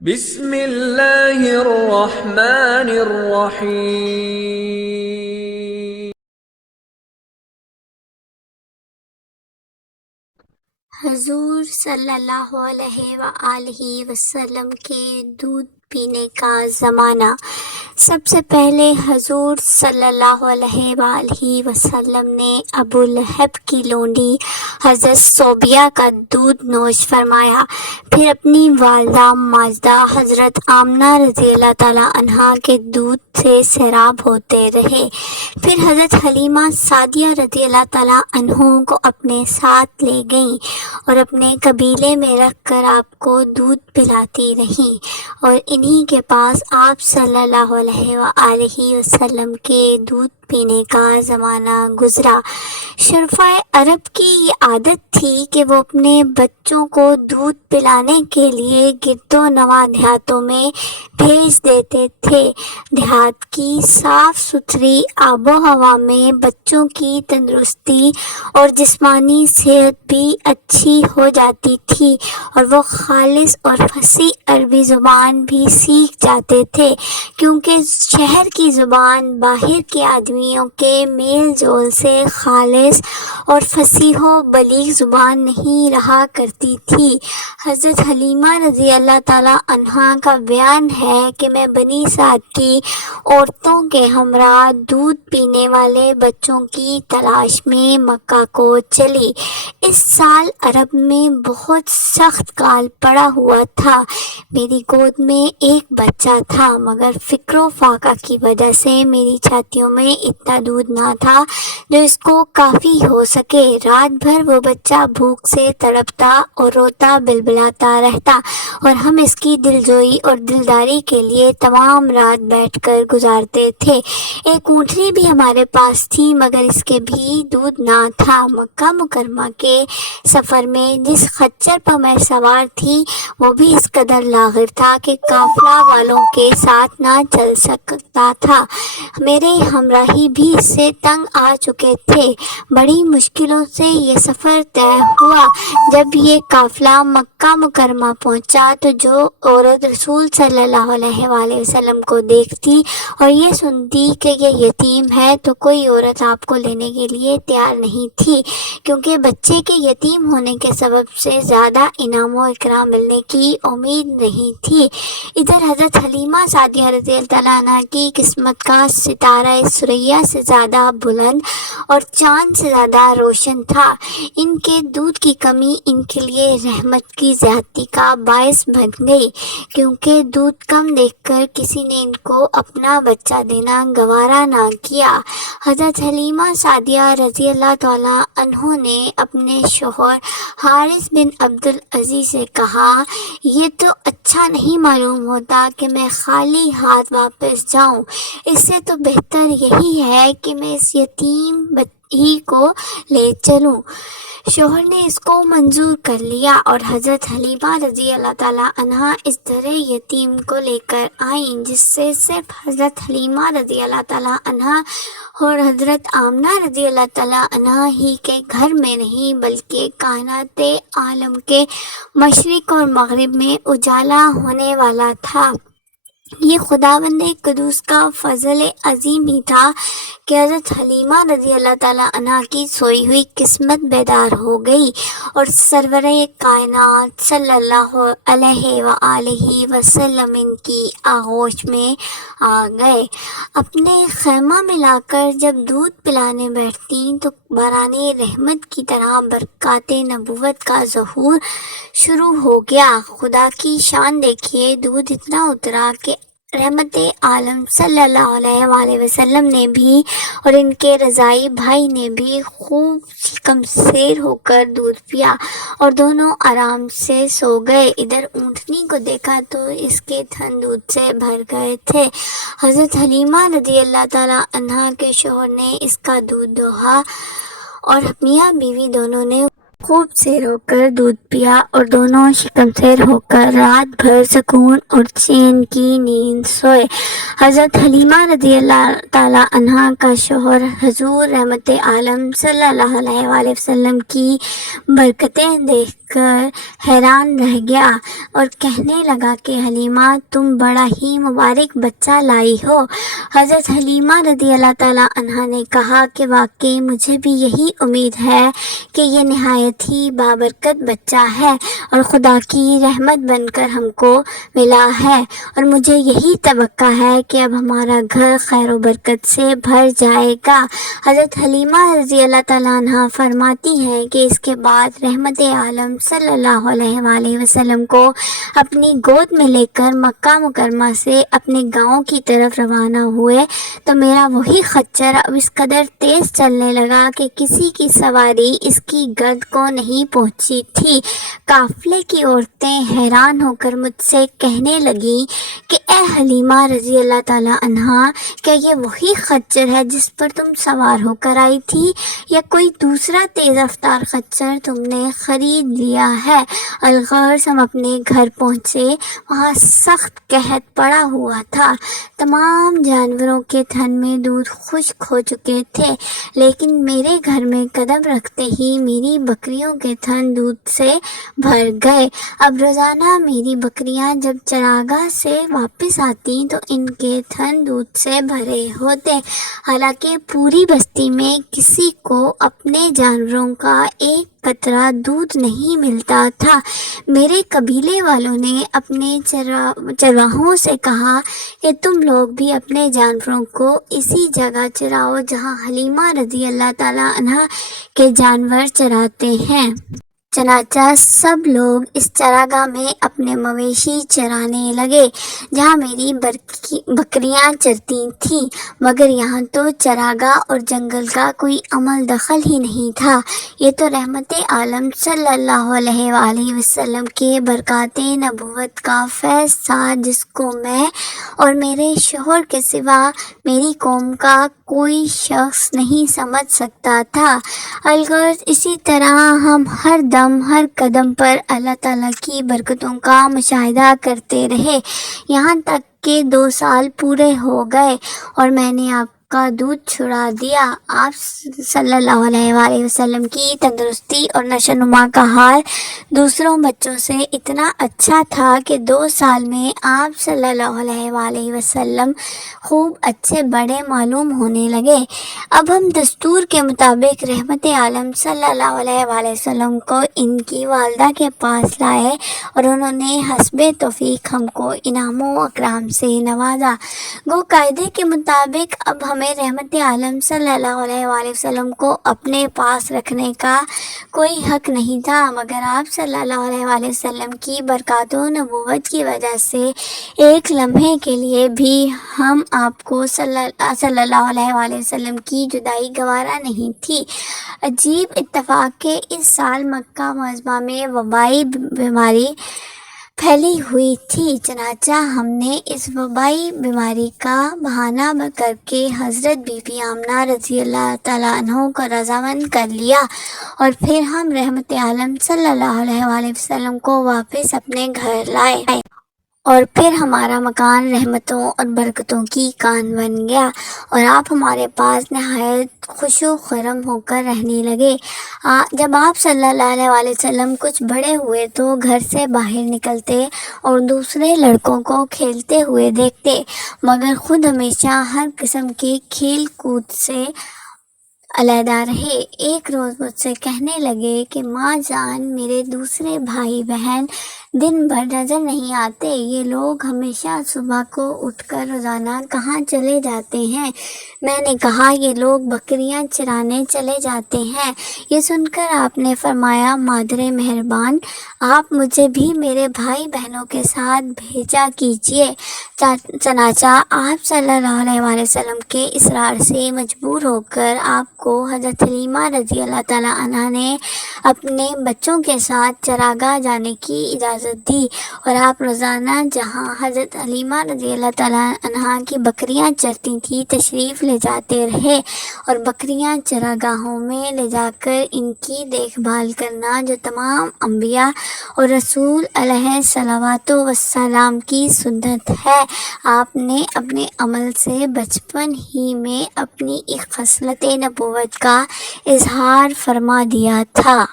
بسم اللہ الرحمن الرحیم۔ حضور صلی اللہ علیہ وآلہ وسلم کے دودھ پینے کا زمانہ۔ سب سے پہلے حضور صلی اللہ علیہ وآلہ وسلم نے ابو لہب کی لونڈی حضرت صوبیہ کا دودھ نوش فرمایا، پھر اپنی والدہ ماجدہ حضرت آمنہ رضی اللہ تعالیٰ عنہا کے دودھ سے سیراب ہوتے رہے، پھر حضرت حلیمہ سعدیہ رضی اللہ تعالیٰ عنہوں کو اپنے ساتھ لے گئیں اور اپنے قبیلے میں رکھ کر آپ کو دودھ پلاتی رہیں، اور انہی کے پاس آپ صلی اللہ علیہ وآلہ وسلم کے دودھ پینے کا زمانہ گزرا۔ شرفائے عرب کی یہ عادت تھی کہ وہ اپنے بچوں کو دودھ پلانے کے لیے گرد و نواح دیہاتوں میں بھیج دیتے تھے۔ دیہات کی صاف ستھری آب و ہوا میں بچوں کی تندرستی اور جسمانی صحت بھی اچھی ہو جاتی تھی، اور وہ خالص اور فصیح عربی زبان بھی سیکھ جاتے تھے، کیونکہ شہر کی زبان باہر کے آدمیوں کے میل جول سے خالص اور فصیح و بلیغ زبان نہیں رہا کرتی تھی۔ حضرت حلیمہ رضی اللہ تعالیٰ عنہا کا بیان ہے کہ میں بنی سعد کی عورتوں کے ہمراہ دودھ پینے والے بچوں کی تلاش میں مکہ کو چلی۔ اس سال عرب میں بہت سخت کال پڑا ہوا تھا۔ میری گود میں ایک بچہ تھا، مگر فکر و فاقہ کی وجہ سے میری چھاتیوں میں اتنا دودھ نہ تھا جو اس کو کافی ہو سکے۔ رات بھر وہ بچہ بھوک سے تڑپتا اور روتا بلبلاتا رہتا، اور ہم اس کی دلجوئی اور دلداری کے لیے تمام رات بیٹھ کر گزارتے تھے۔ ایک اونٹنی بھی ہمارے پاس تھی، مگر اس کے بھی دودھ نہ تھا۔ مکہ مکرمہ کے سفر میں جس خچر پر میں سوار تھی وہ بھی اس قدر لاغر تھا کہ قافلہ والوں کے ساتھ نہ چل سکتا تھا۔ میرے ہمراہی بھی اس سے تنگ آ چکے تھے۔ بڑی مشکلوں سے یہ سفر طے ہوا۔ جب یہ قافلہ مکہ مکرمہ پہنچا تو جو عورت رسول صلی اللہ علیہ وآلہ وسلم کو دیکھتی اور یہ سنتی کہ یہ یتیم ہے تو کوئی عورت آپ کو لینے کے لیے تیار نہیں تھی، کیونکہ بچے کے یتیم ہونے کے سبب سے زیادہ انعام و اکرام ملنے کی امید نہیں تھی۔ ادھر حضرت حلیمہ سعدیہ رضی اللہ تعالیٰ عنہ کی قسمت کا ستارہ ثریا سے زیادہ بلند اور چاند سے زیادہ روشن تھا۔ ان کے دودھ کی کمی ان کے لیے رحمت کی زیادتی کا باعث بن گئی، کیونکہ دودھ کم دیکھ کر کسی نے ان کو اپنا بچہ دینا گوارا نہ کیا۔ حضرت حلیمہ سعدیہ رضی اللہ تعالیٰ عنہ نے اپنے شوہر حارث بن عبدالعزیز سے کہا، یہ تو اچھا نہیں معلوم ہوتا کہ میں خالی ہاتھ واپس جاؤں، اس سے تو بہتر یہی ہے کہ میں اس یتیم ہی کو لے چلوں۔ شوہر نے اس کو منظور کر لیا، اور حضرت حلیمہ رضی اللہ تعالیٰ عنہا اس در یتیم کو لے کر آئیں، جس سے صرف حضرت حلیمہ رضی اللہ تعالیٰ عنہا اور حضرت آمنہ رضی اللہ تعالیٰ عنہا ہی کے گھر میں نہیں بلکہ کائنات عالم کے مشرق اور مغرب میں اجالا ہونے والا تھا۔ یہ خداوند قدوس کا فضل عظیم ہی تھا کہ حضرت حلیمہ رضی اللہ تعالیٰ عنہا کی سوئی ہوئی قسمت بیدار ہو گئی، اور سرور کائنات صلی اللہ علیہ وآلہ وسلم ان کی آغوش میں آ گئے۔ اپنے خیمہ میں لا کر جب دودھ پلانے بیٹھتیں تو باران رحمت کی طرح برکات نبوت کا ظہور شروع ہو گیا۔ خدا کی شان دیکھیے، دودھ اتنا اترا کہ رحمت عالم صلی اللہ علیہ وآلہ وسلم نے بھی اور ان کے رضائی بھائی نے بھی خوب کمسیر ہو کر دودھ پیا، اور دونوں آرام سے سو گئے۔ ادھر اونٹنی کو دیکھا تو اس کے تھن دودھ سے بھر گئے تھے۔ حضرت حلیمہ رضی اللہ تعالیٰ عنہا کے شوہر نے اس کا دودھ دوہا، اور میاں بیوی دونوں نے خوب سے رو کر دودھ پیا اور دونوں شکمسیر ہو کر رات بھر سکون اور چین کی نیند سوئے۔ حضرت حلیمہ رضی اللہ تعالی عنہا کا شوہر حضور رحمت عالم صلی اللہ علیہ وآلہ وسلم کی برکتیں دیکھ کر حیران رہ گیا اور کہنے لگا کہ حلیمہ تم بڑا ہی مبارک بچہ لائی ہو۔ حضرت حلیمہ رضی اللہ تعالی عنہا نے کہا کہ واقعی مجھے بھی یہی امید ہے کہ یہ نہایت ہی بابرکت بچہ ہے اور خدا کی رحمت بن کر ہم کو ملا ہے، اور مجھے یہی توقع ہے کہ اب ہمارا گھر خیر و برکت سے بھر جائے گا۔ حضرت حلیمہ رضی اللہ تعالیٰ عنہ فرماتی ہیں کہ اس کے بعد رحمت عالم صلی اللہ علیہ وآلہ وسلم کو اپنی گود میں لے کر مکہ مکرمہ سے اپنے گاؤں کی طرف روانہ ہوئے تو میرا وہی خچر اب اس قدر تیز چلنے لگا کہ کسی کی سواری اس کی گرد کو نہیں پہنچی تھی۔ قافلے کی عورتیں حیران ہو کر مجھ سے کہنے لگیں کہ اے حلیمہ رضی اللہ تعالیٰ عنہا، کیا یہ وہی خچر ہے جس پر تم سوار ہو کر آئی تھی یا کوئی دوسرا تیز رفتار خچر تم نے خرید لیا ہے؟ الغرض ہم اپنے گھر پہنچے، وہاں سخت قحط پڑا ہوا تھا، تمام جانوروں کے تھن میں دودھ خشک ہو چکے تھے، لیکن میرے گھر میں قدم رکھتے ہی میری بکریوں کے تھن دودھ سے بھر گئے۔ اب روزانہ میری بکریاں جب چراگاہ سے واپس آتی تو ان کے تھن دودھ سے بھرے ہوتے، حالانکہ پوری بستی میں کسی کو اپنے جانوروں کا ایک قطرہ دودھ نہیں ملتا تھا۔ میرے قبیلے والوں نے اپنے چرواہوں سے کہا کہ تم لوگ بھی اپنے جانوروں کو اسی جگہ چراؤ جہاں حلیمہ رضی اللہ تعالیٰ عنہا کے جانور چراتے ہیں۔ چنانچہ سب لوگ اس چراگاہ میں اپنے مویشی چرانے لگے جہاں میری بکریاں چرتی تھیں، مگر یہاں تو چراگاہ اور جنگل کا کوئی عمل دخل ہی نہیں تھا۔ یہ تو رحمت عالم صلی اللہ علیہ وآلہ وسلم کے برکات نبوت کا فیض تھا جس کو میں اور میرے شوہر کے سوا میری قوم کا کوئی شخص نہیں سمجھ سکتا تھا۔ الغرض اسی طرح ہم ہر دم ہر قدم پر اللہ تعالیٰ کی برکتوں کا مشاہدہ کرتے رہے، یہاں تک کہ 2 سال پورے ہو گئے اور میں نے آپ کا دودھ چھڑا دیا۔ آپ صلی اللہ علیہ وآلہ وسلم کی تندرستی اور نشو و نما کا حال دوسروں بچوں سے اتنا اچھا تھا کہ 2 سال میں آپ صلی اللہ علیہ وآلہ وسلم خوب اچھے بڑے معلوم ہونے لگے۔ اب ہم دستور کے مطابق رحمت عالم صلی اللہ علیہ وآلہ وسلم کو ان کی والدہ کے پاس لائے اور انہوں نے حسب توفیق ہم کو انعام و اکرام سے نوازا۔ گو قاعدے کے مطابق اب ہمیں رحمت عالم صلی اللہ علیہ وآلہ وسلم کو اپنے پاس رکھنے کا کوئی حق نہیں تھا، مگر آپ صلی اللہ علیہ وآلہ وسلم کی برکات و نبوت کی وجہ سے ایک لمحے کے لیے بھی ہم آپ کو صلی اللہ علیہ وآلہ وسلم کی جدائی گوارا نہیں تھی۔ عجیب اتفاق کہ اس سال مکہ معظمہ میں وبائی بیماری پھیلی ہوئی تھی، چنانچہ ہم نے اس وبائی بیماری کا بہانہ کر کے حضرت بی بی آمنہ رضی اللہ تعالیٰ عنہ کو رضامند کر لیا اور پھر ہم رحمت عالم صلی اللہ علیہ وآلہ وسلم کو واپس اپنے گھر لائے اور پھر ہمارا مکان رحمتوں اور برکتوں کی کان بن گیا اور آپ ہمارے پاس نہایت خوش و خرم ہو کر رہنے لگے۔ جب آپ صلی اللہ علیہ وآلہ وسلم کچھ بڑے ہوئے تو گھر سے باہر نکلتے اور دوسرے لڑکوں کو کھیلتے ہوئے دیکھتے، مگر خود ہمیشہ ہر قسم کے کھیل کود سے علیحدہ رہے۔ ایک روز مجھ سے کہنے لگے کہ ماں جان، میرے دوسرے بھائی بہن دن بھر نظر نہیں آتے، یہ لوگ ہمیشہ صبح کو اٹھ کر روزانہ کہاں چلے جاتے ہیں؟ میں نے کہا یہ لوگ بکریاں چرانے چلے جاتے ہیں۔ یہ سن کر آپ نے فرمایا مادر مہربان، آپ مجھے بھی میرے بھائی بہنوں کے ساتھ بھیجا کیجیے۔ چنانچہ آپ صلی اللہ علیہ وآلہ وسلم کے اصرار سے مجبور ہو کر آپ کو حضرت حلیمہ رضی اللہ تعالیٰ عنہا نے اپنے بچوں کے ساتھ چراگاہ جانے کی اجازت دی، اور آپ روزانہ جہاں حضرت حلیمہ رضی اللہ تعالیٰ عنہا کی بکریاں چرتی تھیں تشریف لے جاتے رہے، اور بکریاں چراگاہوں میں لے جا کر ان کی دیکھ بھال کرنا جو تمام انبیاء اور رسول علیہ الصلوۃ والسلام کی سنت ہے، آپ نے اپنے عمل سے بچپن ہی میں اپنی ایک خصلت نبوت کا اظہار فرما دیا تھا۔